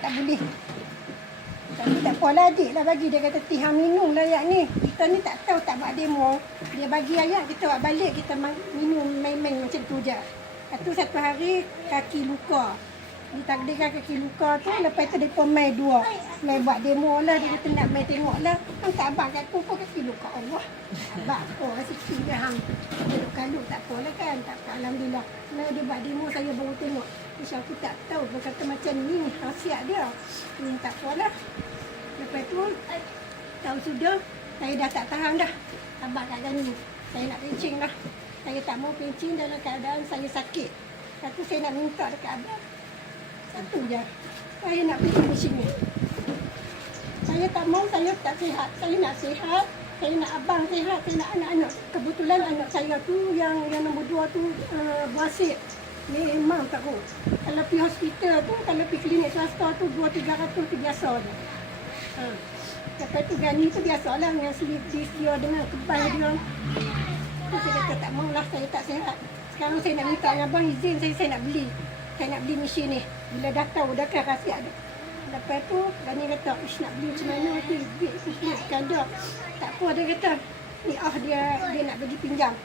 tak boleh. Tapi tak apalah adik lah bagi. Dia kata, Tih, minum lah ayat ni. Kita ni tak tahu tak buat demo. Dia bagi ayat, kita buat balik, kita minum main-main macam tu je. Lepas tu satu hari kaki luka. Ditakdirkan kaki luka tu, lepas tu dia pun main dua. Main buat demo lah, dia kata nak main tengok lah. Kan tak abang kat tu pun kaki luka Allah. Abang apa, sikit je hang. Kalut tak apa lah kan. Tak apa, Alhamdulillah. Kalau dia buat demo, saya baru tengok. Isya aku tak tahu, dia kata macam ni, khasiat dia. Tak apa lah. Lepas tu, tahu sudah, saya dah tak tahan dah. Abang kat gani. Saya nak kencing lah. Saya tak mau kencing dalam keadaan saya sakit. Lepas tu saya nak minta dekat abang. Satu je. Saya nak pergi di sini. Saya tak mau, saya tak sihat. Saya nak sihat. Saya nak abang sihat. Saya nak anak-anak. Kebetulan anak saya tu yang nombor 2 tu buasir. Memang tak tahu. Kalau pergi hospital tu, kalau pergi klinik swasta tu 200-300 tu biasa je. Lepas tu gani tu biasalah dengan sleep disc dia dengan kebal dia. Tu saya kata tak maulah, saya tak sihat. Sekarang saya nak minta dengan abang izin saya nak beli. Saya nak beli mesin ni. Bila dah tahu dah kan khasiat dia. Lepas tu gani kata, ish nak beli macam mana tu? Duit kan dah. Tak apa dia kata. Ni dia nak bagi pinjam.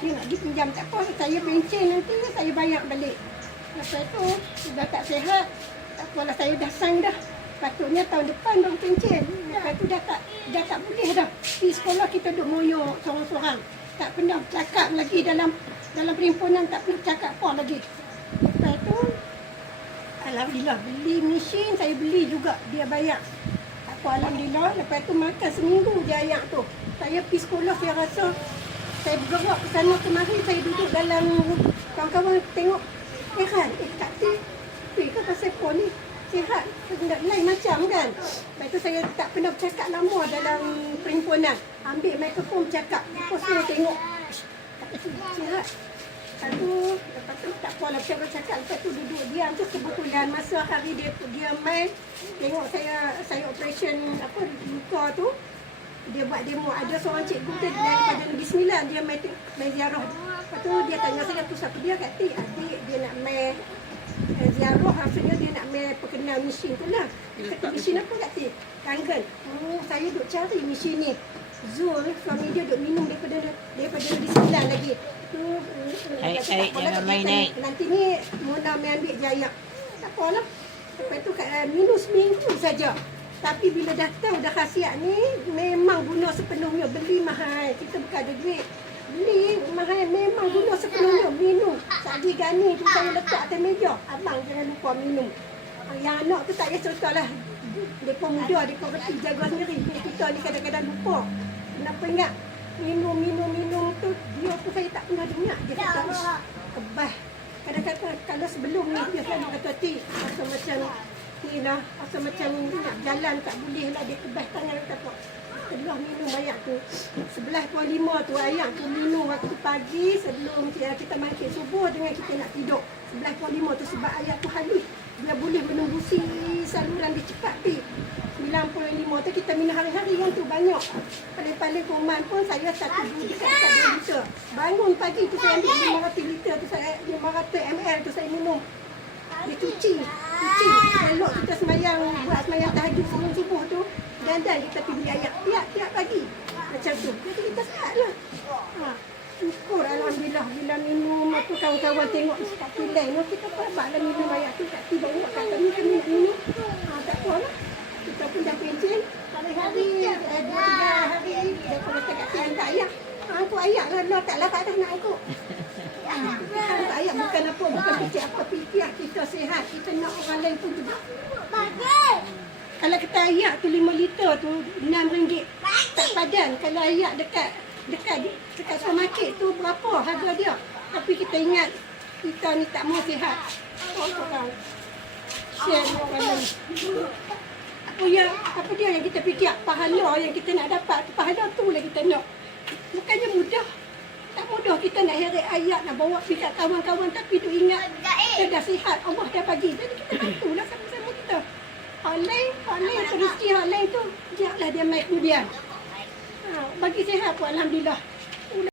Dia nak pergi pinjam, tak apa, saya pencen nanti saya bayar balik. Lepas tu, dah tak sihat, tak apalah saya dah sign dah. Patutnya tahun depan baru pencen. Lepas tu dah tak boleh dah. Di sekolah kita duduk moyok seorang-seorang. Tak pernah cakap lagi dalam perhimpunan, tak pernah cakap apa lagi. Lepas tu, Alhamdulillah, beli mesin, saya beli juga, dia bayar. Tak apa, Alhamdulillah, lepas tu makan seminggu je ayak tu. Saya pergi sekolah, saya rasa, saya bergerak ke sana kemari, saya duduk dalam kawan-kawan tengok heran, Kak Tih, kan pasal phone ni sihat, lain macam kan. Lepas tu saya tak pernah bercakap lama dalam perhimpunan. Ambil mikrofon bercakap, lepas tu saya tengok, sihat. Lepas tu tak apalah bercakap, lepas tu duduk diam tu kebetulan masa hari dia main, tengok saya operation luka tu. Dia buat demo, ada seorang cikgu tu daripada Negeri Sembilan, dia main ziarah. Lepas tu dia tanya saya, tu siapa dia? Kata, adik dia nak main ziarah, maksudnya dia nak main perkenal mesin tu lah. Kata, mesin apa kata? Kangen. Saya duk cari mesin ni. Zul, suami dia duk minum daripada Negeri Sembilan lagi. Tu, jangan main. Nanti ni Mona main ambil jaya. Tak apalah. Lepas tu minum seminggu saja. Tapi bila dah tahu dah khasiat ni, memang guna sepenuhnya. Beli mahal. Kita bukan ada duit. Beli mahal, memang guna sepenuhnya. Minum. Sagi gani tu saya letak atas meja. Abang jangan lupa minum. Yang anak tu tak payah cerita lah. Mereka muda, mereka reti jaga sendiri. Kita ni kadang-kadang lupa. Kenapa ingat? Minum tu, dia tu saya tak pernah dengar. Dia kata, kebah. Kadang-kadang kalau sebelum ni, dia selalu kata, Tih, rasa macam ni lah, rasa macam nak jalan tak boleh lah, dia kebas tangan kata apa. Setelah minum ayak tu 11.5 tu ayak tu minum waktu pagi sebelum kita makan subuh dengan kita nak tidur. 11.5 tu sebab ayak tu halus, dia boleh menembusi saluran dia cepat. 9.5 tu kita minum hari-hari yang tu banyak. Paling-paling kuman pun saya 1 liter. Bangun pagi tu saya ambil 500 liter tu, saya 500 ml tu saya minum. Dia cuci. Elok kita buat semayang tahajud sebelum subuh tu, dan kita pergi ayak tiap pagi. Macam tu. Jadi kita sihat lah. Syukur Alhamdulillah bila minum tu kawan-kawan tengok kat pilai. Kita buatlah minum ayak tu kat tiba buat kata minum. Tak apa lah. Kita pun dah pencen. Hari-hari, 2-3 hari, dia pun letak kat tiang tak ayak. Angkut ayak lah, taklah tak dah nak angkut. Angkut ayak bukan apa, bukan fikir apa, fikir kita sihat, kita nak orang lain pun juga. Kalau kita ayak tu 5 liter tu RM6, tak padan. Kalau ayak dekat supermarket tu berapa harga dia. Tapi kita ingat, kita ni tak mau sihat. Orang share dengan orang lain. Apa dia yang kita fikir, pahala yang kita nak dapat, pahala tu lah kita nak. Bukannya mudah. Tak mudah kita nak heret ayat, nak bawa pergi kat kawan-kawan, tapi tu ingat kita dah sihat, Allah dah bagi. Jadi kita bantulah sama-sama kita. Hal lain tu rezeki hal lain tu, biarlah dia mai kemudian. Bagi sihat pun Alhamdulillah.